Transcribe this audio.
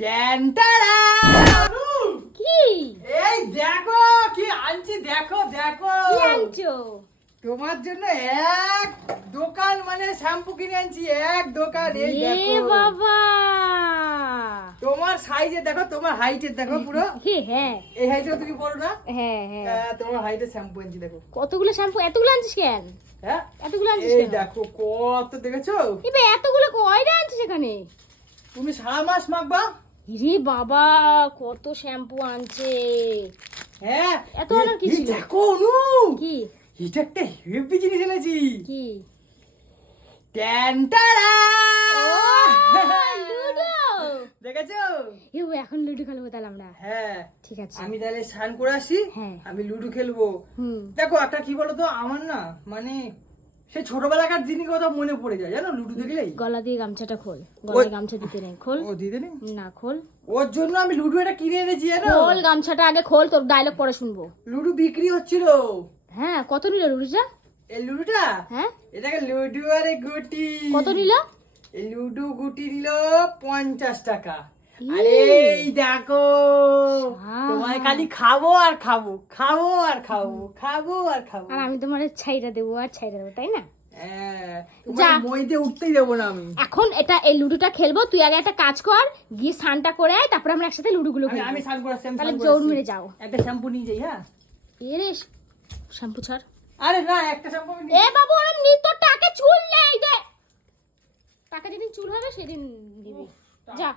ট্যান্টারা কি এই দেখো কি আনছি, দেখো দেখো কি আনছো? তোমার জন্য এক দোকান মানে শ্যাম্পু কিনে আনছি, এক দোকান। এই এ দেখো বাবা, তোমার সাইজে দেখো, তোমার হাইটে দেখো পুরো। হ্যাঁ এই হাইটে তুমি বড় না? হ্যাঁ হ্যাঁ। তোমার হাইটে শ্যাম্পু আনছি দেখো। কতগুলো শ্যাম্পু, এতগুলো আনছিস কেন? হ্যাঁ এতগুলো আনছিস এই কেন? দেখো কত, দেখেছো? এবে এতগুলো কয়টা আনছিস এখানে? তুমি সারা মাস মাখবা। রে বাবা, কত শ্যাম্পু আনছে। হ্যাঁ এত আনার কি ছিল? দেখো অনু, কি এটা একটা হেভি জিনিস এনেছি। কি? ট্যান্টারা লুডো। দেখেছো? এ এখন লুডো খেলবো তাহলে আমরা। হ্যাঁ ঠিক আছে। আমি তাহলে স্নান করে আসি, হ্যাঁ। আমি লুডো খেলবো। হুম। দেখো একটা কি বলতো, আমার না মানে সেই ছোটবেলাকার দিনই কথা মনে পড়ে যায়, জানো লুডো দেখলেই। গলা দিয়ে গামছাটা খোল, গলায় গামছা দিতে নেই, খোল। ও দিদি নে, না খোল, ওর জন্য আমি লুডো এটা কিনে এনেছি জানো। খোল গামছাটা আগে খোল, তোর ডায়লগ পরে শুনবো। লুডো বিক্রি হচ্ছিল। হ্যাঁ, কত নিল লুডোটা? এই লুডোটা, হ্যাঁ, এটাকে লুডো আরে গুটি। কত নিল? এই লুডো গুটি নিল 50 টাকা। ই। আরে এই দেখো, আহা। তোমায় খালি খাবো আর খাবো, খাবো আর খাবো, খাবো আর খাবো। আর আমি তোমার ছাইটা দেবো আর ছাইটা দেবো, তাই না? হ্যাঁ, যা। তোমার মইতে উঠতেই দেবো না আমি। এখন এটা এই লুডোটা খেলবো, তুই আগে একটা কাজ কর, গিয়ে স্নানটা করে আয়, তারপর আমরা একসাথে লুডো গুলো আমি খেলবো। স্নান করে আসছি, আমি তাহলে স্নান করে জোর আসছি। মেরে যাও। একটা শ্যাম্পু নিয়ে যাই। হ্যাঁ এরে শ্যাম্পু ছাড়। আরে না, একটা শ্যাম্পু আমি এ বাবু, ওরম তোর টাকে চুল নেই, দে। টাকা যেদিন চুল হবে সেদিন দিবি। যা।